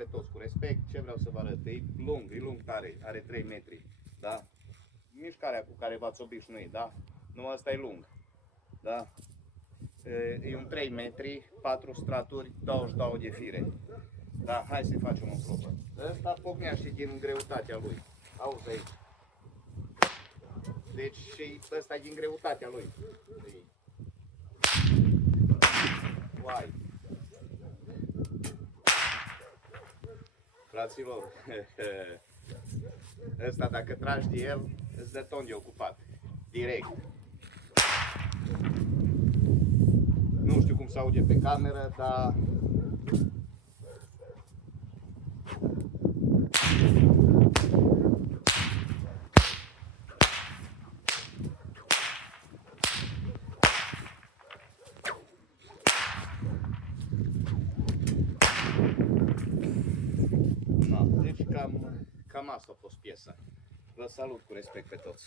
pe toți cu respect. Ce vreau să vă arăt? E lung tare, are 3 metri, da? Mișcarea cu care v-ați obișnuit, da? Nu, ăsta e lung, da? E un 3 metri, 4 straturi, 22 de fire. Da, hai să facem o probă. Ăsta pocnea și din greutatea lui. Auzi aici. Deci și ăsta e din greutatea lui. Uai. Fraților, ăsta dacă tragi de el, îți dă ton de ocupat. Direct. Nu știu cum se aude pe cameră, dar... No, deci cam asta a fost piesa. Vă salut cu respect pe toți.